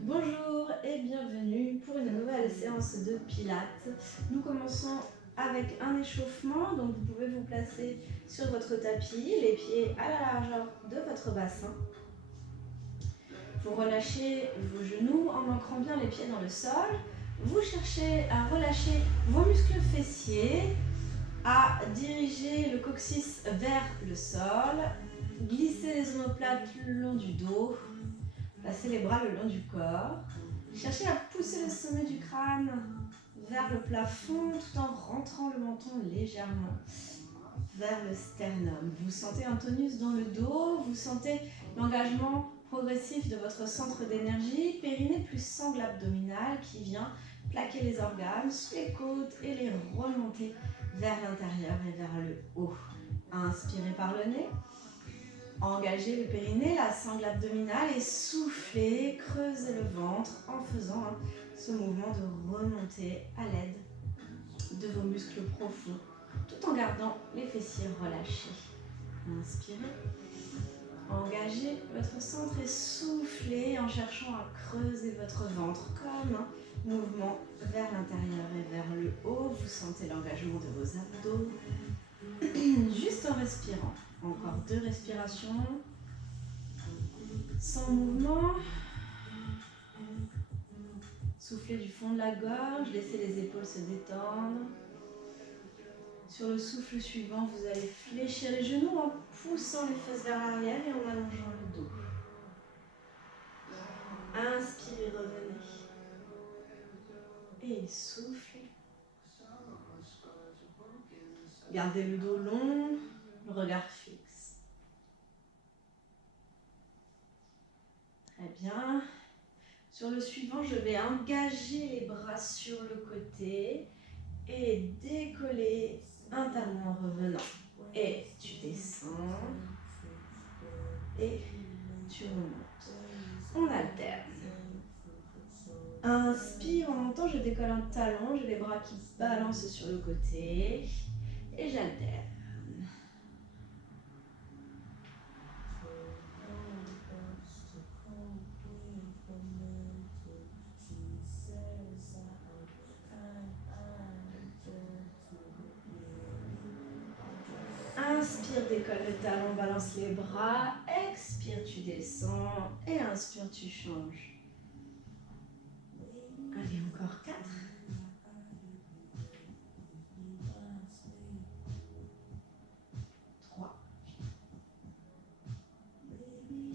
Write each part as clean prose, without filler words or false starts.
Bonjour et bienvenue pour une nouvelle séance de Pilates. Nous commençons avec un échauffement, donc vous pouvez vous placer sur votre tapis, les pieds à la largeur de votre bassin. Vous relâchez vos genoux en ancrant bien les pieds dans le sol. Vous cherchez à relâcher vos muscles fessiers, à diriger le coccyx vers le sol, glisser les omoplates le long du dos. Passez les bras le long du corps. Cherchez à pousser le sommet du crâne vers le plafond tout en rentrant le menton légèrement vers le sternum. Vous sentez un tonus dans le dos, vous sentez l'engagement progressif de votre centre d'énergie, périnée plus sangle abdominale qui vient plaquer les organes sous les côtes et les remonter vers l'intérieur et vers le haut. Inspirez par le nez. Engagez le périnée, la sangle abdominale et soufflez, creusez le ventre en faisant ce mouvement de remontée à l'aide de vos muscles profonds, tout en gardant les fessiers relâchés. Inspirez, engagez votre centre et soufflez en cherchant à creuser votre ventre comme un mouvement vers l'intérieur et vers le haut. Vous sentez l'engagement de vos abdos, juste en respirant. Encore 2 respirations. Sans mouvement. Soufflez du fond de la gorge, laissez les épaules se détendre. Sur le souffle suivant, vous allez fléchir les genoux en poussant les fesses vers l'arrière et en allongeant le dos. Inspirez, revenez. Et soufflez. Gardez le dos long, le regard fixe. Très bien. Sur le suivant, je vais engager les bras sur le côté et décoller un talon en revenant. Et tu descends et tu remontes. On alterne. Inspire, en montant, je décolle un talon, j'ai les bras qui balancent sur le côté et j'alterne. Inspire, décolle le talon, balance les bras. Expire, tu descends. Et inspire, tu changes. Allez, encore 4. 3.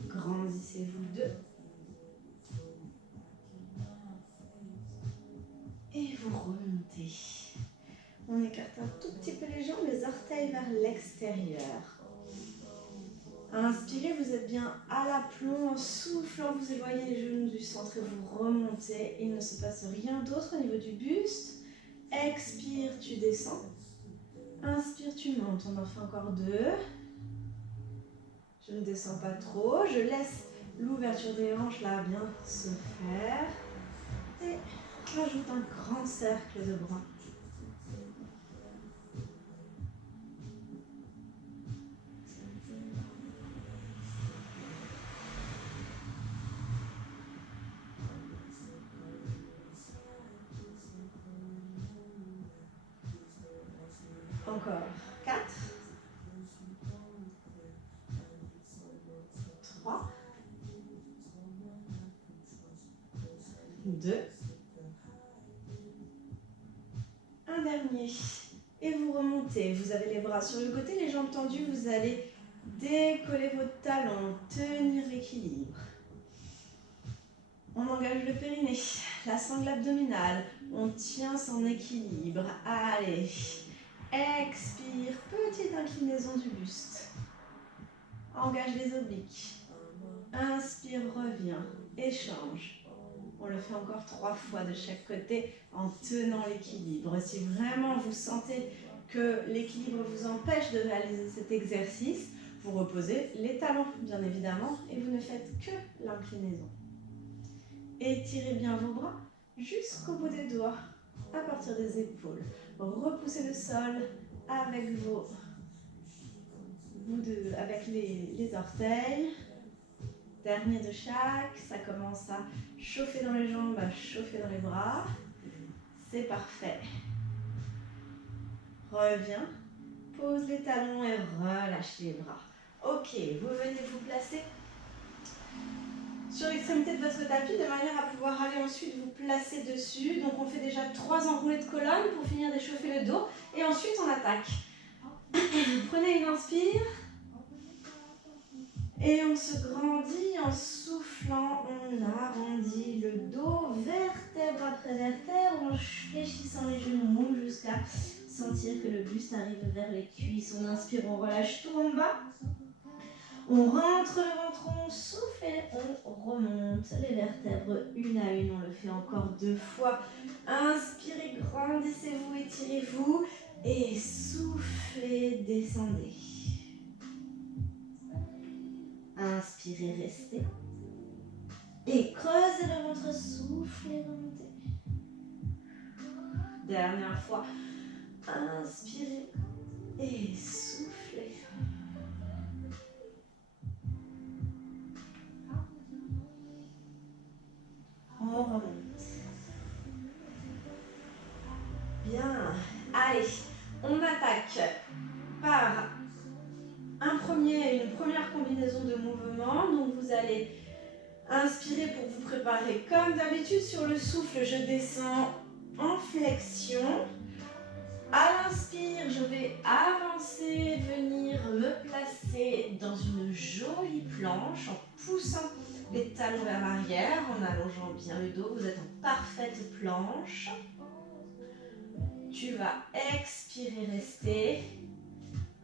Grandissez-vous 2. Et vous remontez. On écarte un tout petit peu les jambes, les orteils vers l'extérieur. Inspirez, vous êtes bien à l'aplomb. En soufflant, vous éloignez les genoux du centre et vous remontez. Il ne se passe rien d'autre au niveau du buste. Expire, tu descends. Inspire, tu montes. On en fait encore 2. Je ne descends pas trop. Je laisse l'ouverture des hanches là bien se faire. Et rajoute un grand cercle de bras. Encore 4. 3. 2. Un dernier. Et vous remontez. Vous avez les bras sur le côté, les jambes tendues. Vous allez décoller vos talons, tenir l'équilibre. On engage le périnée, la sangle abdominale. On tient son équilibre. Allez. Expire. Petite inclinaison du buste. Engage les obliques. Inspire, reviens. Échange. On le fait encore 3 fois de chaque côté en tenant l'équilibre. Si vraiment vous sentez que l'équilibre vous empêche de réaliser cet exercice, vous reposez les talons, bien évidemment, et vous ne faites que l'inclinaison. Étirez bien vos bras jusqu'au bout des doigts, à partir des épaules. Repoussez le sol avec avec les orteils. dernier de chaque. Ça commence à chauffer dans les jambes, à chauffer dans les bras. C'est parfait. Reviens. Pose les talons et relâche les bras. Ok, vous venez vous placer sur l'extrémité de votre tapis de manière à pouvoir aller ensuite vous placer dessus. Donc on fait déjà 3 enroulés de colonne pour finir d'échauffer le dos. Et ensuite on attaque. Prenez une inspire. Et on se grandit en soufflant, on arrondit le dos, vertèbre après vertèbre, en fléchissant les genoux jusqu'à sentir que le buste arrive vers les cuisses. On inspire, on relâche tout en bas. On rentre le ventre, on souffle et on remonte les vertèbres une à une. On le fait encore 2 fois. Inspirez, grandissez-vous, étirez-vous et soufflez, descendez. Inspirez, restez. Et creusez le ventre, soufflez, remontez. Dernière fois. Inspirez et soufflez. On remonte. Bien. Allez, on attaque par une première combinaison de mouvements. Donc vous allez inspirer pour vous préparer comme d'habitude. Sur le souffle, je descends en flexion. À l'inspire, je vais avancer, venir me placer dans une jolie planche en poussant les talons vers l'arrière, en allongeant bien le dos. Vous êtes en parfaite planche. Tu vas expirer, rester.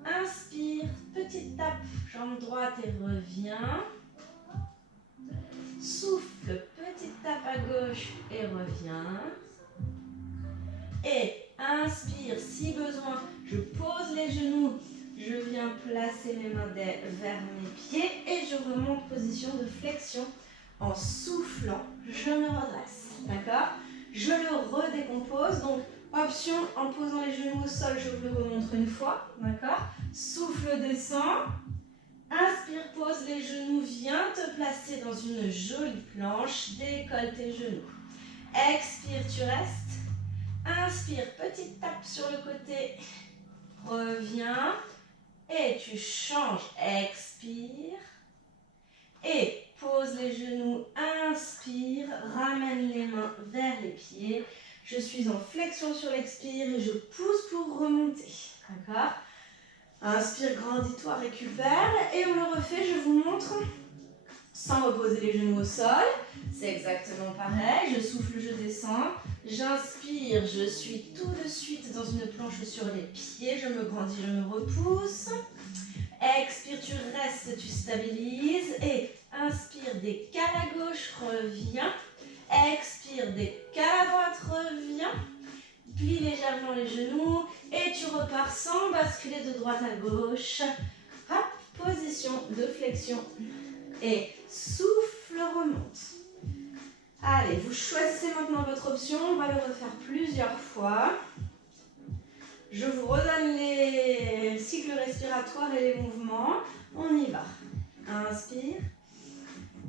Inspire, petite tape, jambe droite et reviens. Souffle, petite tape à gauche et reviens. Et inspire, si besoin, je pose les genoux, je viens placer mes mains vers mes pieds et je remonte position de flexion en soufflant, je me redresse, d'accord? Je le redécompose, donc option en posant les genoux au sol, je vous le remontre une fois, d'accord? Souffle, descend, inspire, pose les genoux, viens te placer dans une jolie planche, décolle tes genoux. Expire, tu restes. Inspire, petite tape sur le côté, reviens et tu changes, expire et pose les genoux, inspire, ramène les mains vers les pieds, je suis en flexion sur l'expire et je pousse pour remonter, d'accord? Inspire, grandis-toi, récupère et on le refait, je vous montre sans reposer les genoux au sol, c'est exactement pareil, je souffle, je descends. J'inspire, je suis tout de suite dans une planche sur les pieds, je me grandis, je me repousse. Expire, tu restes, tu stabilises. Et inspire, décale à gauche, reviens. Expire, décale à droite, reviens. Plie légèrement les genoux et tu repars sans basculer de droite à gauche. Hop, position de flexion. Et souffle, remonte. Allez, vous choisissez maintenant votre option, on va le refaire plusieurs fois. Je vous redonne les cycles respiratoires et les mouvements. On y va. Inspire.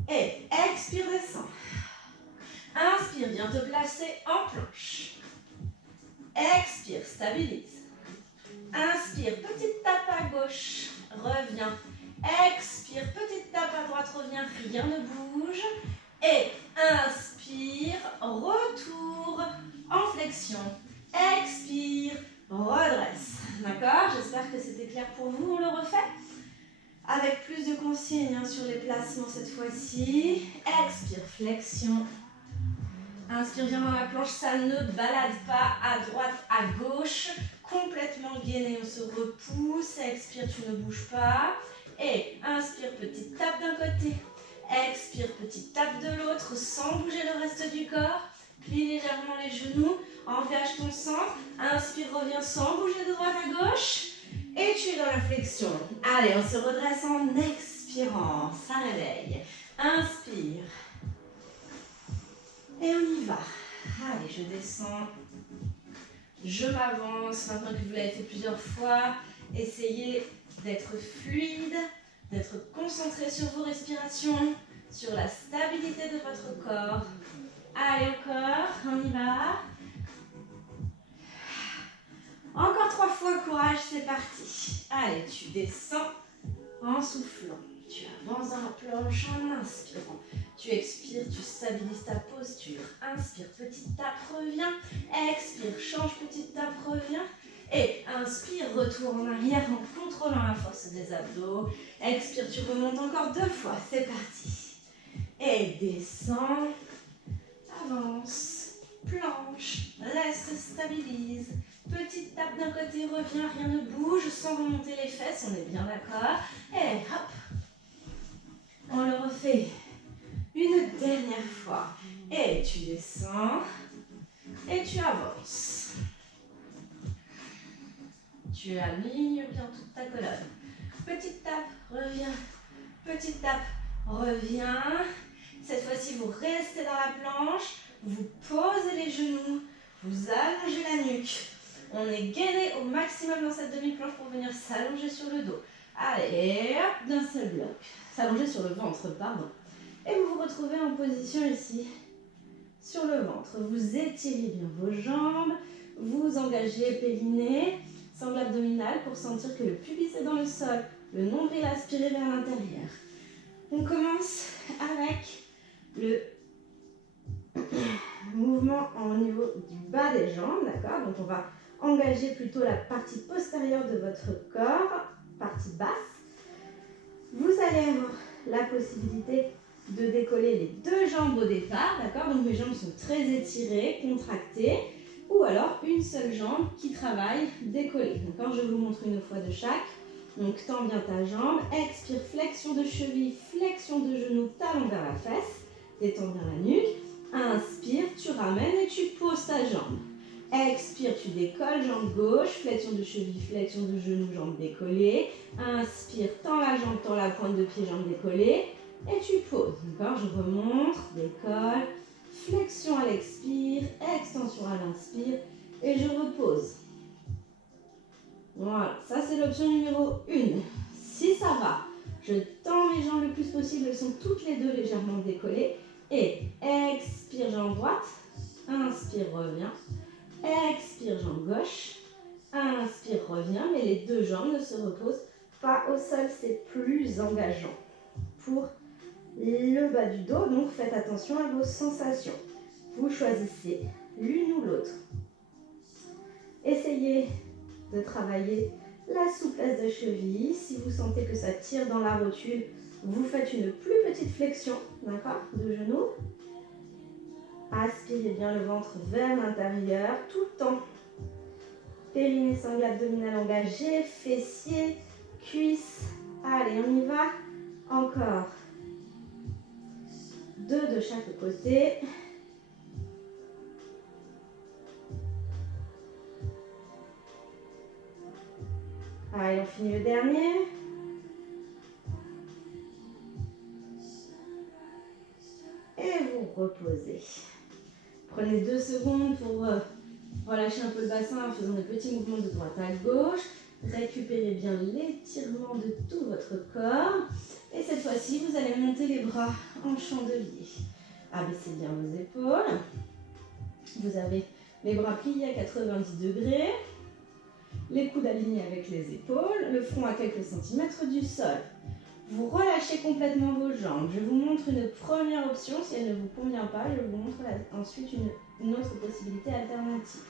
Et expire, descend. Inspire, viens te placer en planche. Expire, stabilise. Inspire, petite tape à gauche, reviens. Expire, petite tape à droite, reviens, rien ne bouge. Et inspire, retour en flexion. Expire, redresse. D'accord? J'espère que c'était clair pour vous. On le refait avec plus de consignes sur les placements cette fois-ci. Expire, flexion. Inspire, viens dans la planche, ça ne balade pas à droite, à gauche. Complètement gainé, on se repousse. Expire, tu ne bouges pas. Et inspire, petite tape d'un côté. Expire, petite tape de l'autre, sans bouger le reste du corps. Plie légèrement les genoux, engage ton centre. Inspire, reviens sans bouger de droite à gauche. Et tu es dans la flexion. Allez, on se redresse en expirant. Ça réveille. Inspire. Et on y va. Allez, je descends. Je m'avance. Maintenant que vous l'avez fait plusieurs fois, essayez d'être fluide, d'être concentré sur vos respirations. sur la stabilité de votre corps. Allez, encore, on y va. Encore 3 fois, courage, c'est parti. Allez, tu descends en soufflant. Tu avances dans la planche en inspirant. Tu expires, tu stabilises ta posture. Inspire, petite tape, reviens. Expire, change, petite tape, reviens. Et inspire, retour en arrière en contrôlant la force des abdos. Expire, tu remontes encore 2 fois. C'est parti. Et descends. Avance. Planche. Reste, stabilise. Petite tape d'un côté, reviens, rien ne bouge sans remonter les fesses, on est bien d'accord. Et hop, on le refait une dernière fois. Et tu descends et tu avances. Tu alignes bien toute ta colonne. Petite tape, reviens. Petite tape, reviens. Cette fois-ci, vous restez dans la planche, vous posez les genoux, vous allongez la nuque. On est gainé au maximum dans cette demi-planche pour venir s'allonger sur le dos. Allez, hop, d'un seul bloc. S'allonger sur le ventre, pardon. Et vous vous retrouvez en position ici, sur le ventre. Vous étirez bien vos jambes, vous engagez périnée, sangle abdominale pour sentir que le pubis est dans le sol, le nombril aspiré vers l'intérieur. On commence avec le mouvement au niveau du bas des jambes, d'accord? Donc on va engager plutôt la partie postérieure de votre corps, partie basse. Vous allez avoir la possibilité de décoller les 2 jambes au départ, d'accord? Donc mes jambes sont très étirées, contractées, ou alors une seule jambe qui travaille décollée, d'accord? Je vous montre une fois de chaque. Donc tends bien ta jambe, expire, flexion de cheville, flexion de genou, talon vers la fesse, détends bien la nuque. Inspire, tu ramènes et tu poses ta jambe. Expire, tu décolles, jambe gauche, flexion de cheville, flexion de genou, jambe décollée. Inspire, tends la jambe, tends la pointe de pied, jambe décollée. Et tu poses, d'accord? Je remonte, décolle, flexion à l'expire, extension à l'inspire. Et je repose. Voilà, ça c'est l'option numéro 1. Si ça va, je tends mes jambes le plus possible, elles sont toutes les 2 légèrement décollées. Et expire, jambe droite, inspire, reviens. Expire, jambe gauche, inspire, reviens. Mais les 2 jambes ne se reposent pas au sol, c'est plus engageant pour le bas du dos. Donc faites attention à vos sensations. Vous choisissez l'une ou l'autre. Essayez de travailler la souplesse de cheville. Si vous sentez que ça tire dans la rotule, vous faites une plus petite flexion, d'accord, de genou. Aspirez bien le ventre vers l'intérieur, tout le temps. Périnée, sangle abdominale engagée, fessiers, cuisses. Allez, on y va. Encore. 2 de chaque côté. Allez, on finit le dernier. Et vous reposez. Prenez 2 secondes pour relâcher un peu le bassin en faisant des petits mouvements de droite à gauche. Récupérez bien l'étirement de tout votre corps. Et cette fois-ci, vous allez monter les bras en chandelier. Abaissez bien vos épaules. Vous avez les bras pliés à 90 degrés. Les coudes alignés avec les épaules. Le front à quelques centimètres du sol. Vous relâchez complètement vos jambes. Je vous montre une première option. Si elle ne vous convient pas, je vous montre ensuite une autre possibilité alternative.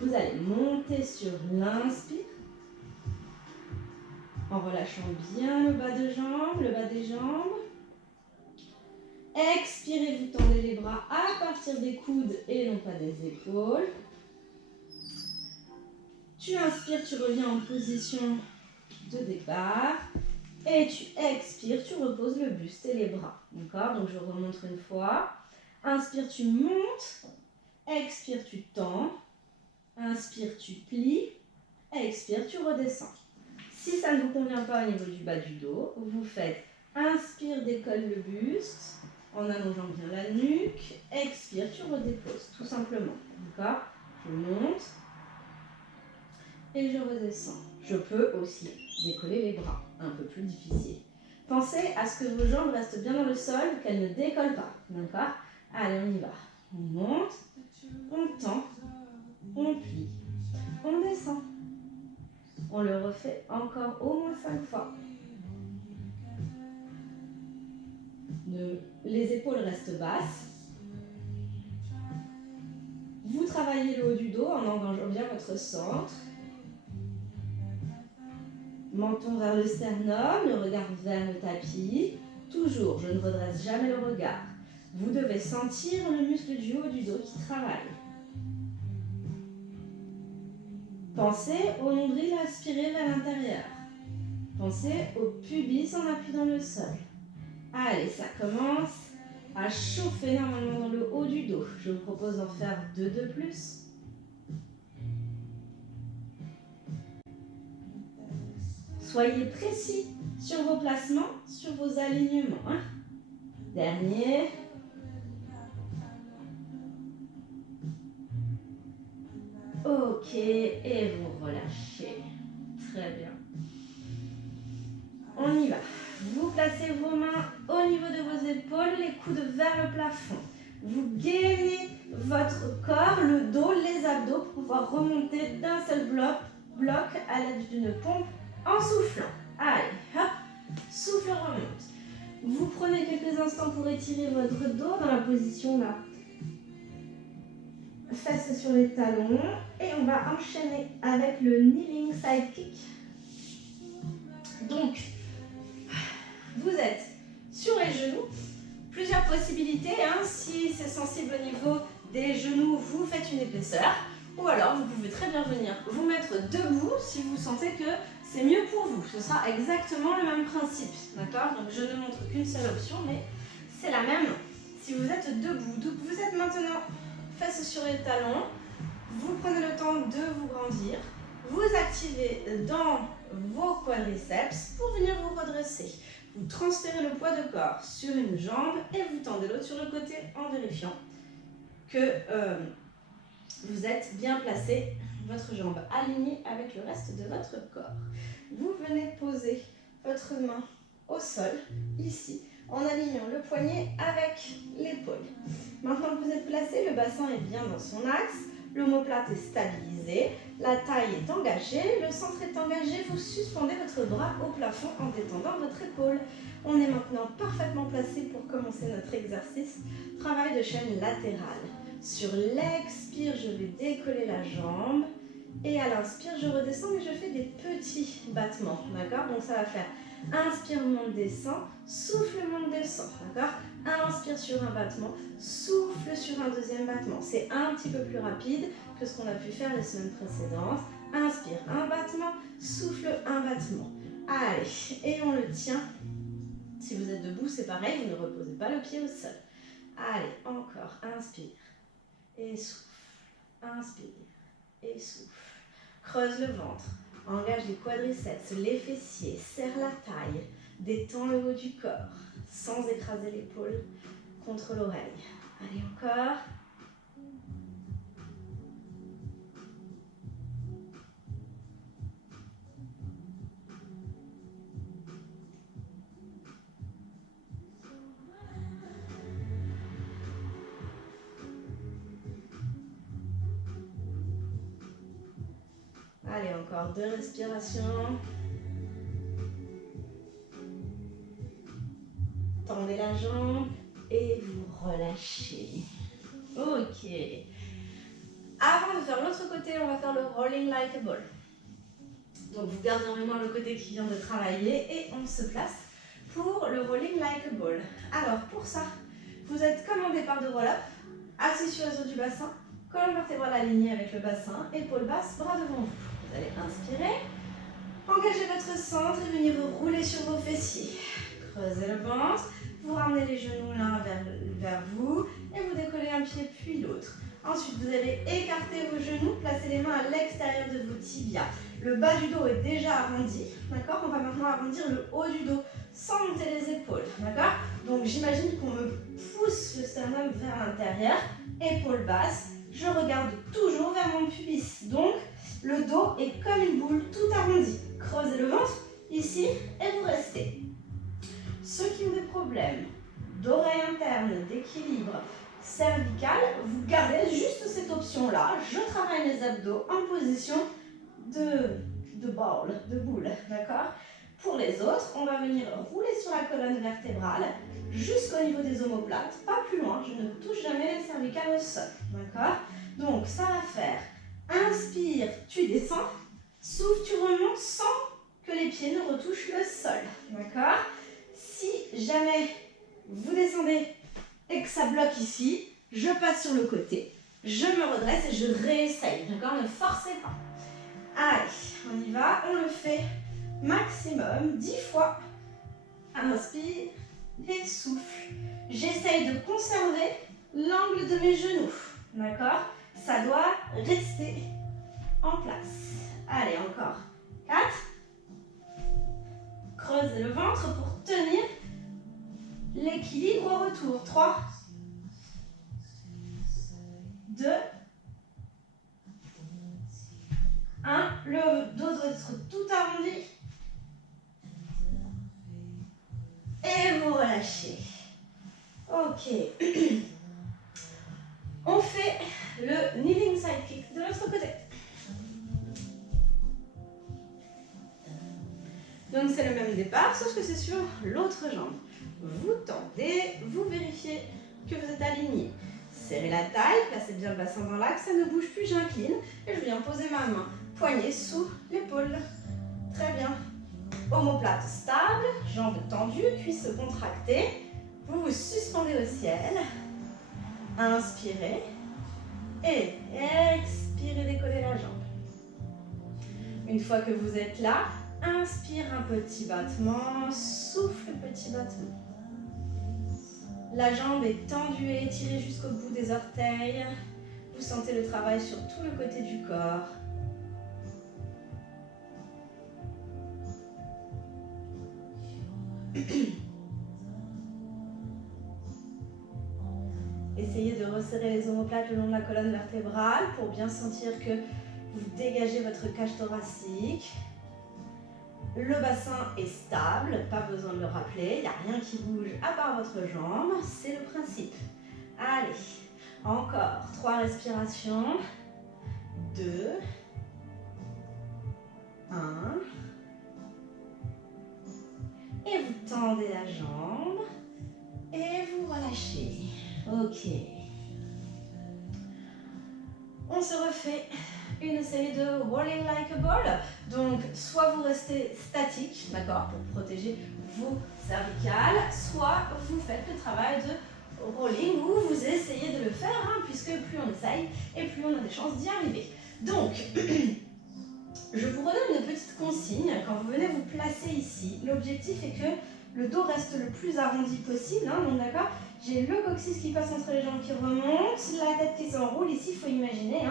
Vous allez monter sur l'inspire en relâchant bien le bas de jambe, le bas des jambes. Expirez, vous tendez les bras à partir des coudes et non pas des épaules. Tu inspires, tu reviens en position de départ. Et tu expires, tu reposes le buste et les bras. D'accord? Donc je remontre une fois. Inspire, tu montes. Expire, tu tends. Inspire, tu plies. Expire, tu redescends. Si ça ne vous convient pas au niveau du bas du dos, vous faites inspire, décolle le buste en allongeant bien la nuque. Expire, tu redéposes, tout simplement. D'accord? Je monte et je redescends. Je peux aussi décoller les bras, un peu plus difficile. Pensez à ce que vos jambes restent bien dans le sol, qu'elles ne décollent pas. D'accord? Allez, on y va. On monte, on tend, on plie, on descend. On le refait encore au moins 5 fois. Les épaules restent basses. Vous travaillez le haut du dos en engageant bien votre centre. Menton vers le sternum, le regard vers le tapis. Toujours, je ne redresse jamais le regard. Vous devez sentir le muscle du haut du dos qui travaille. Pensez au nombril aspiré vers l'intérieur. Pensez au pubis en appui dans le sol. Allez, ça commence à chauffer normalement dans le haut du dos. Je vous propose d'en faire 2 de plus. Soyez précis sur vos placements, sur vos alignements. Hein. Dernier. Ok, et vous relâchez. Très bien. On y va. Vous placez vos mains au niveau de vos épaules, les coudes vers le plafond. Vous gainez votre corps, le dos, les abdos pour pouvoir remonter d'un seul bloc à l'aide d'une pompe en soufflant. Allez, hop, souffle remonte. Vous prenez quelques instants pour étirer votre dos dans la position là. Fesses sur les talons et on va enchaîner avec le kneeling side kick. Donc, vous êtes sur les genoux, plusieurs possibilités. Hein. Si c'est sensible au niveau des genoux, vous faites une épaisseur. Ou alors, vous pouvez très bien venir vous mettre debout si vous sentez que c'est mieux pour vous. Ce sera exactement le même principe. D'accord? Donc, je ne montre qu'une seule option, mais c'est la même si vous êtes debout. Donc, vous êtes maintenant fesses sur les talons. Vous prenez le temps de vous grandir. Vous activez dans vos quadriceps pour venir vous redresser. Vous transférez le poids de corps sur une jambe et vous tendez l'autre sur le côté en vérifiant que vous êtes bien placé, votre jambe alignée avec le reste de votre corps. Vous venez poser votre main au sol, ici, en alignant le poignet avec l'épaule. Maintenant que vous êtes placé, le bassin est bien dans son axe, l'omoplate est stabilisée, la taille est engagée, le centre est engagé, vous suspendez votre bras au plafond en détendant votre épaule. On est maintenant parfaitement placé pour commencer notre exercice, travail de chaîne latérale. Sur l'expire, je vais décoller la jambe et à l'inspire, je redescends mais je fais des petits battements, d'accord? Donc ça va faire inspire, monte, descend, souffle, monte, descend, d'accord? Inspire sur un battement, souffle sur un deuxième battement. C'est un petit peu plus rapide que ce qu'on a pu faire les semaines précédentes. Inspire, un battement, souffle, un battement. Allez, et on le tient. Si vous êtes debout, c'est pareil, vous ne reposez pas le pied au sol. Allez, encore, inspire et souffle, inspire et souffle. Creuse le ventre, engage les quadriceps, les fessiers, serre la taille, détends le haut du corps, sans écraser l'épaule contre l'oreille. Allez, encore. Allez, encore 2 respirations. Tendez la jambe et vous relâchez. Ok. Avant de faire l'autre côté, on va faire le rolling like a ball. Donc vous gardez en mémoire le côté qui vient de travailler et on se place pour le rolling like a ball. Alors pour ça, vous êtes comme en départ de roll-up, assis sur les os du bassin, colonne vertébrale alignée avec le bassin, épaules basses, bras devant vous. Vous allez inspirer, engagez votre centre et venez vous rouler sur vos fessiers. Creusez le ventre, vous ramenez les genoux l'un vers vous et vous décollez un pied puis l'autre. Ensuite, vous allez écarter vos genoux, placer les mains à l'extérieur de vos tibias. Le bas du dos est déjà arrondi, d'accord? On va maintenant arrondir le haut du dos sans monter les épaules, d'accord? Donc j'imagine qu'on me pousse le sternum vers l'intérieur, épaules basses. Je regarde toujours vers mon pubis. Donc le dos est comme une boule tout arrondi. Creusez le ventre ici et vous restez. problème d'oreille interne, d'équilibre cervical, vous gardez juste cette option-là. Je travaille les abdos en position de boule, d'accord? Pour les autres, on va venir rouler sur la colonne vertébrale jusqu'au niveau des omoplates, pas plus loin. Je ne touche jamais les cervicales au sol, d'accord? Donc, ça va faire inspire, tu descends, souffle, tu remontes sans que les pieds ne retouchent le sol, d'accord? Si jamais vous descendez et que ça bloque ici, je passe sur le côté, je me redresse et je réessaye, d'accord? Ne forcez pas. Allez, on y va, on le fait maximum 10 fois. Inspire et souffle. J'essaye de conserver l'angle de mes genoux, d'accord? Ça doit rester en place. Allez, encore 4. Creusez le ventre pour tenir l'équilibre au retour. 3, 2, 1. Le dos doit être tout arrondi. Et vous relâchez. Ok. On fait le kneeling side kick de l'autre côté. Donc c'est le même départ, sauf que c'est sur l'autre jambe. Vous tendez, vous vérifiez que vous êtes aligné. Serrez la taille, placez bien le bassin dans l'axe, ça ne bouge plus, j'incline et je viens poser ma main, poignet sous l'épaule. Très bien. Omoplate stable, jambes tendues, cuisses contractées. Vous vous suspendez au ciel. Inspirez et expirez, décollez la jambe. Une fois que vous êtes là, inspire un petit battement, souffle petit battement. La jambe est tendue et étirée jusqu'au bout des orteils. Vous sentez le travail sur tout le côté du corps. Essayez de resserrer les omoplates le long de la colonne vertébrale pour bien sentir que vous dégagez votre cage thoracique. Le bassin est stable, pas besoin de le rappeler, il n'y a rien qui bouge à part votre jambe, c'est le principe. Allez, encore 3 respirations. 2, 1. Et vous tendez la jambe et vous relâchez. Ok. On se refait une série de rolling like a ball. Donc, soit vous restez statique, d'accord, pour protéger vos cervicales, soit vous faites le travail de rolling ou vous essayez de le faire, hein, puisque plus on essaye et plus on a des chances d'y arriver. Donc, je vous redonne une petite consigne. Quand vous venez vous placer ici, l'objectif est que le dos reste le plus arrondi possible, hein, donc d'accord. J'ai le coccyx qui passe entre les jambes qui remonte, la tête qui s'enroule. Ici, il faut imaginer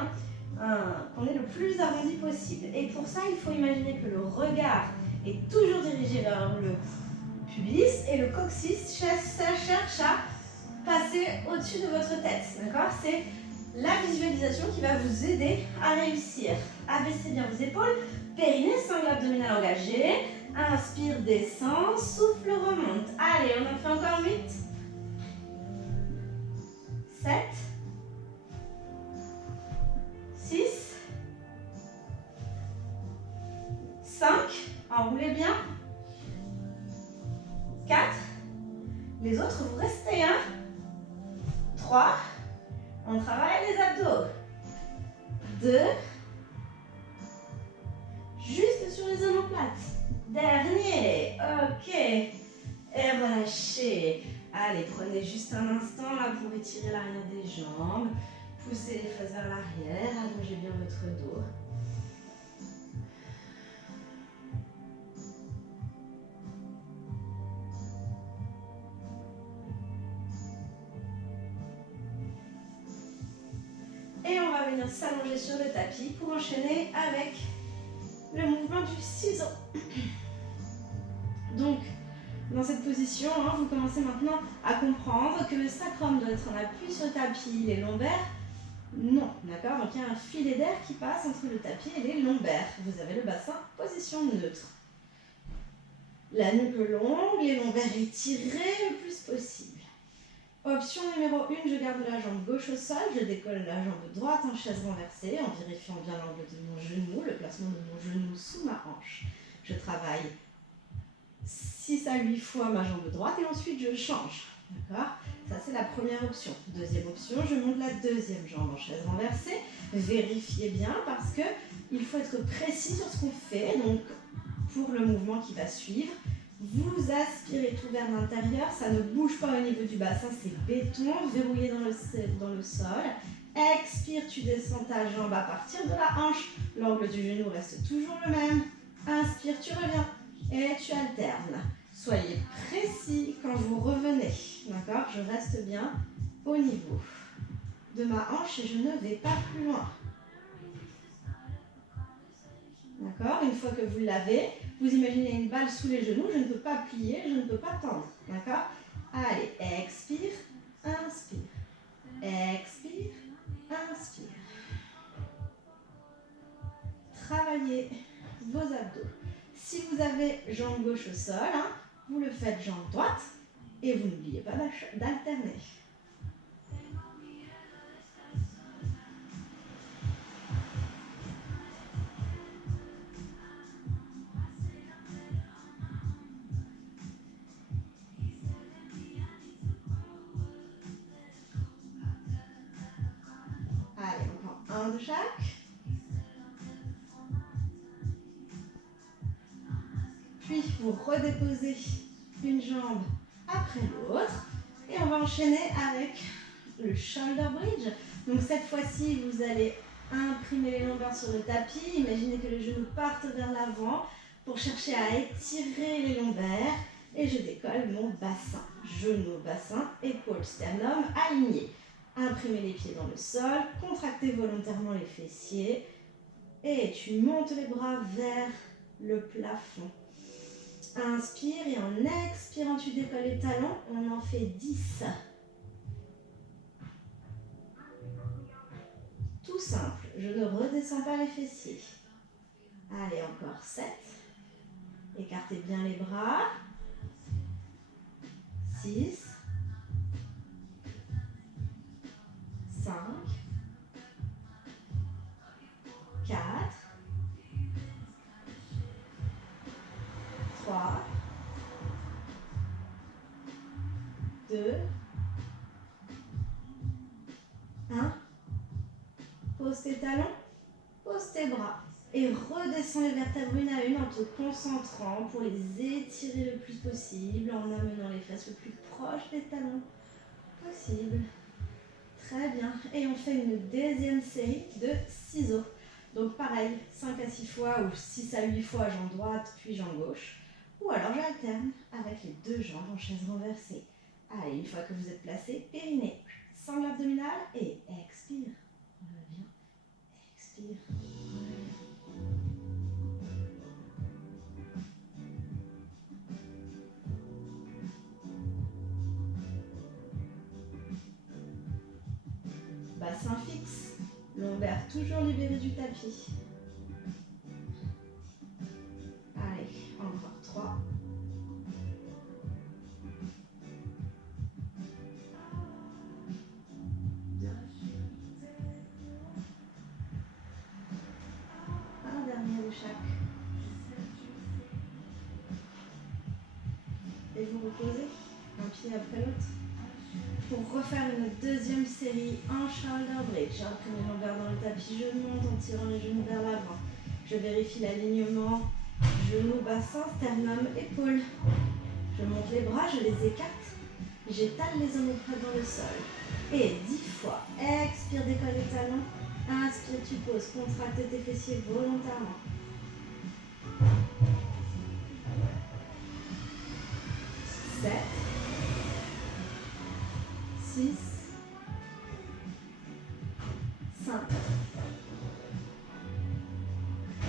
qu'on est le plus arrondi possible. Et pour ça, il faut imaginer que le regard est toujours dirigé vers le pubis et le coccyx cherche à passer au-dessus de votre tête. D'accord? C'est la visualisation qui va vous aider à réussir. Abaissez bien vos épaules, périnée, sangle abdominal engagé. Inspire, descend, souffle, remonte. Allez, on en fait encore 8. 7, 6, 5, enroulez bien, 4, les autres vous restez, 3, on travaille les abdos, 2, juste sur les omoplates, dernier, ok, et relâchez. Allez, prenez juste un instant là pour étirer l'arrière des jambes. Poussez les fesses vers l'arrière, allongez bien votre dos. Et on va venir s'allonger sur le tapis pour enchaîner avec le mouvement du ciseau. Donc, dans cette position, vous commencez maintenant à comprendre que le sacrum doit être en appui sur le tapis, les lombaires, non, d'accord? Donc il y a un filet d'air qui passe entre le tapis et les lombaires. Vous avez le bassin position neutre. La nuque longue, les lombaires étirés le plus possible. Option numéro 1, je garde la jambe gauche au sol, je décolle la jambe droite en chaise renversée en vérifiant bien l'angle de mon genou, le placement de mon genou sous ma hanche. Je travaille 6 à 8 fois ma jambe droite et ensuite je change. D'accord? Ça c'est la première option. Deuxième option, je monte la deuxième jambe en chaise renversée. Vérifiez bien parce que il faut être précis sur ce qu'on fait. Donc pour le mouvement qui va suivre, vous aspirez tout vers l'intérieur, ça ne bouge pas au niveau du bassin, c'est béton, verrouillé dans le sol. Expire, tu descends ta jambe à partir de la hanche. L'angle du genou reste toujours le même. Inspire, tu reviens et tu alternes. Soyez précis quand vous revenez. D'accord? Je reste bien au niveau de ma hanche et je ne vais pas plus loin. D'accord? Une fois que vous l'avez, vous imaginez une balle sous les genoux, je ne peux pas plier, je ne peux pas tendre. D'accord? Allez, expire, inspire. Expire, inspire. Travaillez vos abdos. Si vous avez jambe gauche au sol, vous le faites jambe droite et vous n'oubliez pas d'alterner. Allez, on prend un de chaque. Puis vous redéposez une jambe après l'autre et on va enchaîner avec le shoulder bridge. Donc cette fois-ci, vous allez imprimer les lombaires sur le tapis. Imaginez que les genoux partent vers l'avant pour chercher à étirer les lombaires. Et je décolle mon bassin. Genou, bassin, épaules, sternum alignés. Imprimez les pieds dans le sol, contractez volontairement les fessiers. Et tu montes les bras vers le plafond. Inspire et en expirant, tu décolles les talons. On en fait 10. Tout simple, je ne redescends pas les fessiers. Allez, encore 7. Écartez bien les bras. 6. 5. 4. 3. 2. 1. Pose tes talons, pose tes bras et redescends les vertèbres une à une en te concentrant pour les étirer le plus possible, en amenant les fesses le plus proche des talons possible. Très bien. Et on fait une deuxième série de ciseaux. Donc pareil, 5 à 6 fois ou 6 à 8 fois jambe droite puis jambe gauche. Ou alors j'alterne avec les deux jambes en chaise renversée. Allez, une fois que vous êtes placé, périnée, sangle abdominale et expire. Reviens, expire. Bassin fixe, lombaire toujours libéré du tapis. Allez, encore 3. 2. Un dernier de chaque. Et vous reposez, un pied après l'autre. Pour refaire une deuxième série en shoulder bridge. J'imprimez les lombaires dans le tapis, je monte en tirant les genoux vers l'avant. Je vérifie l'alignement genou, bassin, sternum, épaule. Je monte les bras, je les écarte. J'étale les omoplates dans le sol. Et 10 fois. Expire, décolle les talons. Inspire, tu poses. Contracte tes fessiers volontairement. 7. 6. 5.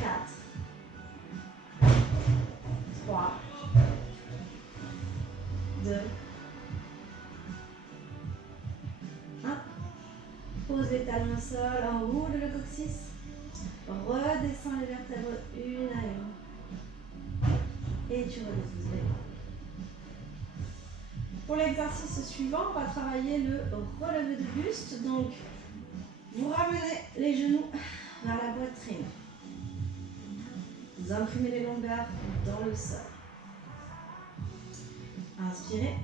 4. 3. 2. 1. Pose les talons au sol, enroule le coccyx. Redescends les vertèbres une à une. Et tu redéposes Pour l'exercice suivant, on va travailler le relevé de buste. Donc, vous ramenez les genoux vers la poitrine. Vous imprimez les lombaires dans le sol. Inspirez.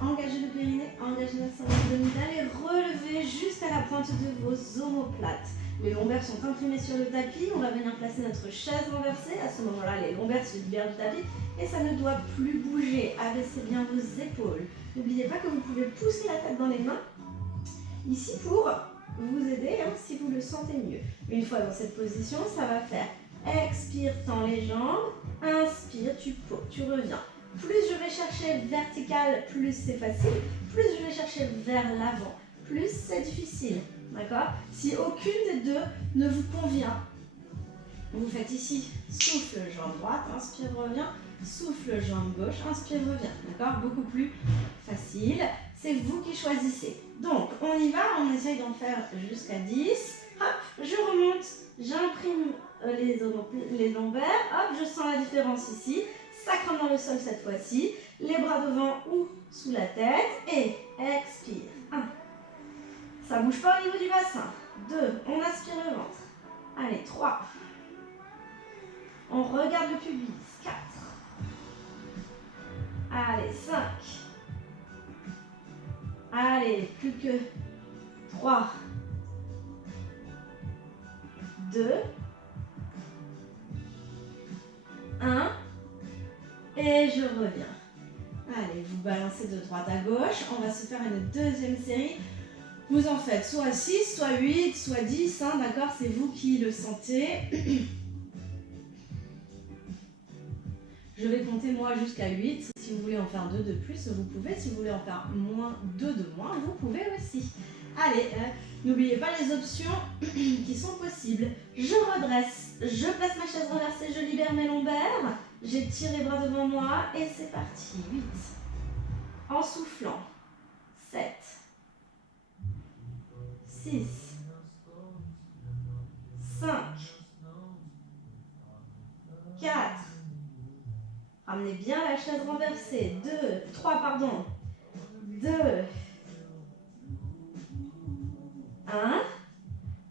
Engagez le périnée, engagez la ceinture abdominale et relevez jusqu'à la pointe de vos omoplates. Les lombaires sont imprimés sur le tapis. On va venir placer notre chaise renversée. À ce moment-là, les lombaires se libèrent du tapis et ça ne doit plus bouger. Abaissez bien vos épaules. N'oubliez pas que vous pouvez pousser la tête dans les mains ici pour vous aider si vous le sentez mieux. Une fois dans cette position, ça va faire expire, tends les jambes, inspire, tu reviens. Plus je vais chercher vertical, plus c'est facile. Plus je vais chercher vers l'avant, plus c'est difficile. D'accord? Si aucune des deux ne vous convient, vous faites ici souffle, jambe droite, inspire, reviens. Souffle, jambe gauche, inspire, reviens. D'accord? Beaucoup plus facile. C'est vous qui choisissez. Donc, on y va, on essaye d'en faire jusqu'à 10. Hop, je remonte, j'imprime les lombaires. Hop, je sens la différence ici. Sacre dans le sol cette fois-ci. Les bras devant ou sous la tête. Et expire. 1. Ça ne bouge pas au niveau du bassin. 2. On aspire le ventre. Allez, 3. On regarde le pubis. 4. Allez, 5. Allez, plus que 3. 2. 1. Et je reviens. Allez, vous balancez de droite à gauche. On va se faire une deuxième série. Vous en faites soit 6, soit 8, soit 10. D'accord? C'est vous qui le sentez. Je vais compter moi jusqu'à 8. Si vous voulez en faire 2 de plus, vous pouvez. Si vous voulez en faire moins 2 de moins, vous pouvez aussi. Allez, n'oubliez pas les options qui sont possibles. Je redresse, je place ma chaise renversée, je libère mes lombaires. J'étire les bras devant moi et c'est parti. 8. En soufflant. 7. 6. 5. 4. Ramenez bien la chaise renversée. 3, pardon. 2. 1.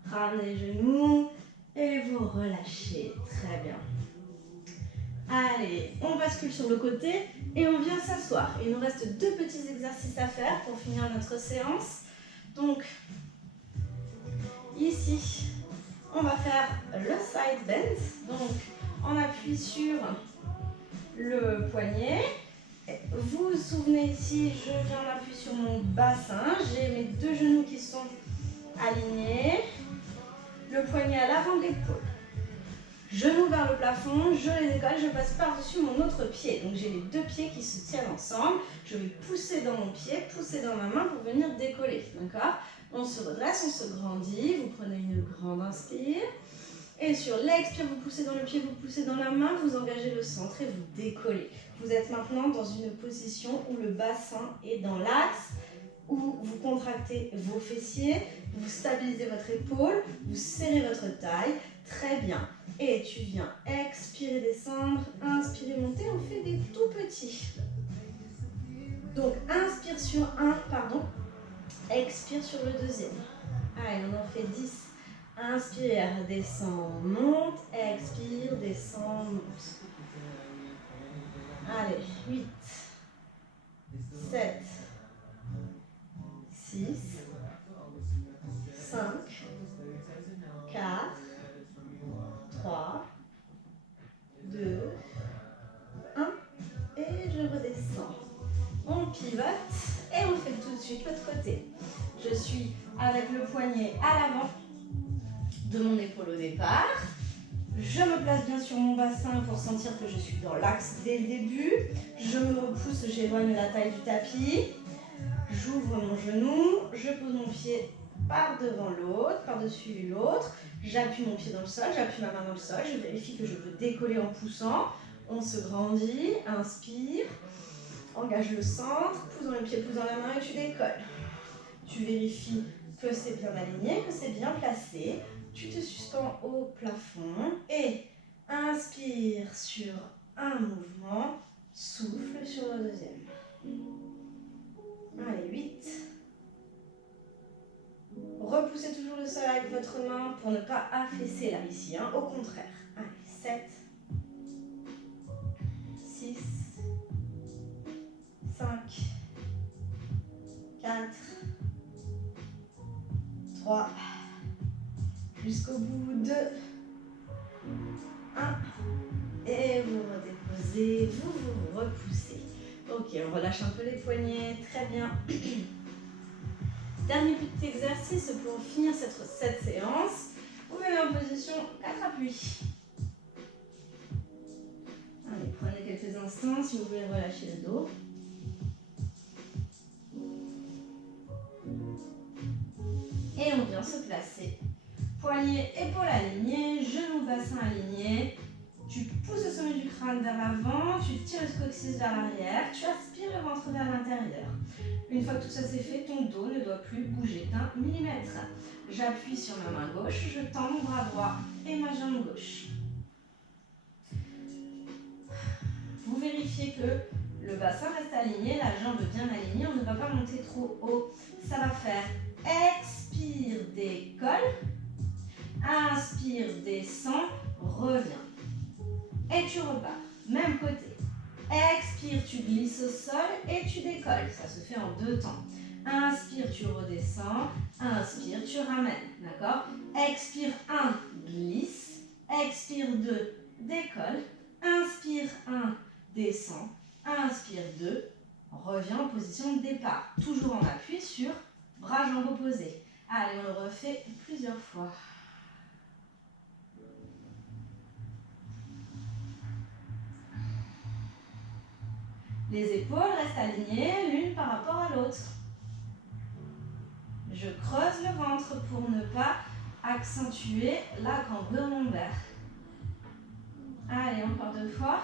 Ramenez les genoux et vous relâchez. Très bien. Allez, on bascule sur le côté et on vient s'asseoir. Il nous reste 2 petits exercices à faire pour finir notre séance. Donc, ici, on va faire le side bend. Donc, on appuie sur le poignet. Vous vous souvenez ici, je viens m'appuyer sur mon bassin. J'ai mes 2 genoux qui sont alignés. Le poignet à l'avant de l'épaule. Genoux vers le plafond, je les décolle, je passe par-dessus mon autre pied. Donc j'ai les 2 pieds qui se tiennent ensemble. Je vais pousser dans mon pied, pousser dans ma main pour venir décoller. D'accord? On se redresse, on se grandit. Vous prenez une grande inspire. Et sur l'expire, vous poussez dans le pied, vous poussez dans la main, vous engagez le centre et vous décollez. Vous êtes maintenant dans une position où le bassin est dans l'axe, où vous contractez vos fessiers, vous stabilisez votre épaule, vous serrez votre taille. Très bien. Et tu viens expirer, descendre, inspirer, monter. On fait des tout petits. Donc, inspire sur 1, pardon. Expire sur le deuxième. Allez, on en fait 10. Inspire, descend, monte. Expire, descend, monte. Allez, 8, 7, 6, 5, 4, 3, 2, 1. Et je redescends. On pivote et on fait tout de suite l'autre côté. Je suis avec le poignet à l'avant de mon épaule au départ. Je me place bien sur mon bassin pour sentir que je suis dans l'axe dès le début. Je me repousse, j'éloigne la taille du tapis. J'ouvre mon genou, je pose mon pied par devant l'autre, par-dessus l'autre. J'appuie mon pied dans le sol, j'appuie ma main dans le sol. Je vérifie que je veux décoller en poussant. On se grandit, inspire. Engage le centre, pousse dans le pied, pousse dans la main et tu décolles. Tu vérifies que c'est bien aligné, que c'est bien placé. Tu te suspends au plafond et inspire sur un mouvement, souffle sur le deuxième. repoussez toujours le sol avec votre main pour ne pas affaisser là ici, hein, au contraire. Allez, 7, 6, 5, 4, 3, jusqu'au bout, 2, 1, et vous redéposez, vous repoussez. Ok, on relâche un peu les poignets, très bien. Dernier petit exercice pour finir cette séance. Vous mettez en position 4 appuis. Allez, prenez quelques instants si vous voulez relâcher le dos. Et on vient se placer. Poignets, épaules alignées, genoux, bassin alignés. Tu pousses le sommet du crâne vers l'avant, tu tires le coccyx vers l'arrière, tu aspires le ventre vers l'intérieur. Une fois que tout ça c'est fait, ton dos ne doit plus bouger d'un millimètre. J'appuie sur ma main gauche, je tends mon bras droit et ma jambe gauche. Vous vérifiez que le bassin reste aligné, la jambe bien alignée, on ne va pas monter trop haut. Ça va faire expire, décolle, inspire, descend, reviens. Et tu repars. Même côté. Expire, tu glisses au sol et tu décolles. Ça se fait en 2 temps. Inspire, tu redescends. Inspire, tu ramènes. D'accord? Expire 1, glisse. Expire 2, décolle. Inspire 1, descend. Inspire 2, reviens en position de départ. Toujours en appui sur bras, jambes opposés. Allez, on le refait plusieurs fois. Les épaules restent alignées l'une par rapport à l'autre. Je creuse le ventre pour ne pas accentuer la cambrure lombaire. Allez, encore 2 fois.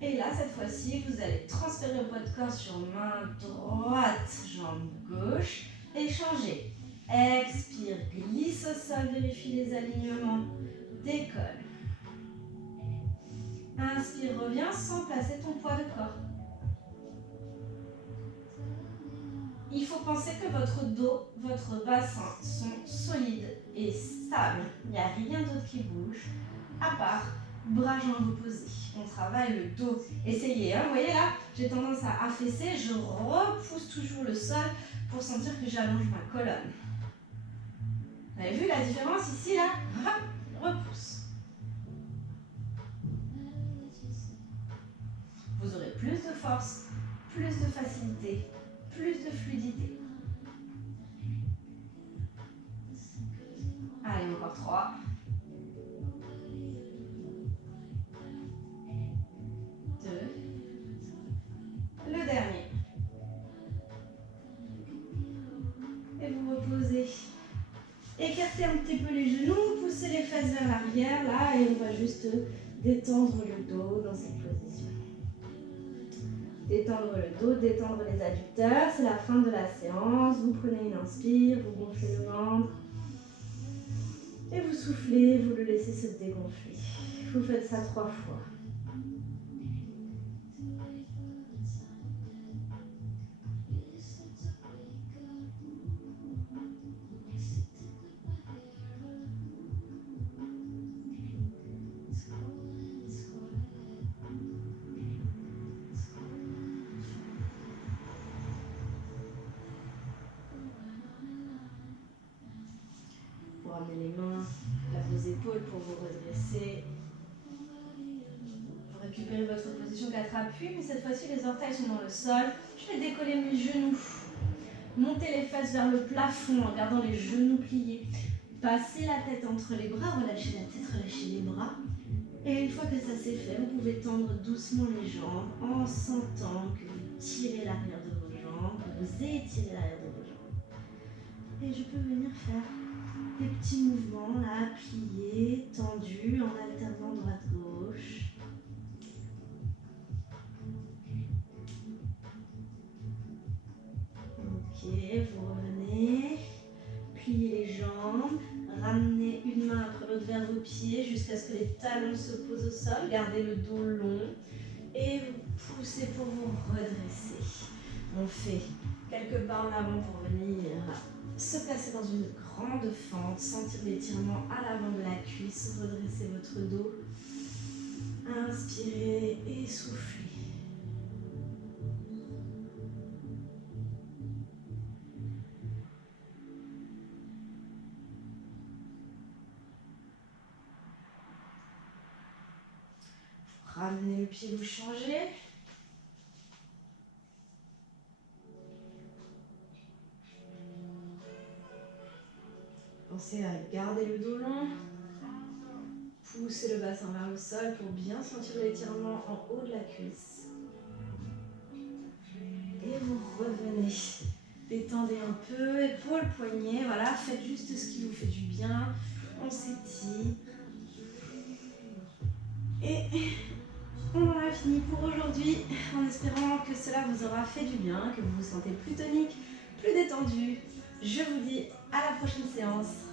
Et là, cette fois-ci, vous allez transférer le poids de corps sur main droite, jambe gauche. Et changer. Expire, glisse au sol, vérifie les alignements. Décolle. Inspire, reviens sans placer ton poids de corps. Il faut penser que votre dos, votre bassin sont solides et stables. Il n'y a rien d'autre qui bouge, à part bras, jambes opposés. On travaille le dos. Essayez, hein. Vous voyez là, j'ai tendance à affaisser. Je repousse toujours le sol pour sentir que j'allonge ma colonne. Vous avez vu la différence ici, là? Repousse. Vous aurez plus de force, plus de facilité, plus de fluidité. Allez, encore 3. 2. Le dernier. Et vous reposez. Écartez un petit peu les genoux, poussez les fesses vers l'arrière, là, et on va juste détendre le dos dans cette position. Détendre le dos, détendre les adducteurs, c'est la fin de la séance. Vous prenez une inspire, vous gonflez le ventre. Et vous soufflez, vous le laissez se dégonfler. Vous faites ça 3 fois. Vous ramenez les mains vers vos épaules pour vous redresser. Vous récupérez votre position 4 appuis, mais cette fois-ci les orteils sont dans le sol. Je vais décoller mes genoux. Montez les fesses vers le plafond en gardant les genoux pliés. Passez la tête entre les bras, relâchez la tête, relâchez les bras. Et une fois que ça c'est fait, vous pouvez tendre doucement les jambes en sentant que vous tirez l'arrière de vos jambes, que vous étirez l'arrière de vos jambes. Et je peux venir faire des petits mouvements là, pliés, tendus, en alternant droite-gauche. Ok, vous revenez, pliez les jambes, ramenez une main après l'autre vers vos vos pieds jusqu'à ce que les talons se posent au sol. Gardez le dos long et vous poussez pour vous redresser. On fait quelques pas en avant pour venir se placer dans une grande fente, sentir l'étirement à l'avant de la cuisse, redresser votre dos. Inspirez et soufflez. Ramenez le pied, vous changez. Pensez à garder le dos long. Poussez le bassin vers le sol pour bien sentir l'étirement en haut de la cuisse. Et vous revenez. Détendez un peu, épaules, poignets. Voilà, faites juste ce qui vous fait du bien. On s'étire. Et on en a fini pour aujourd'hui, en espérant que cela vous aura fait du bien, que vous vous sentez plus tonique, plus détendu. Je vous dis à la prochaine séance.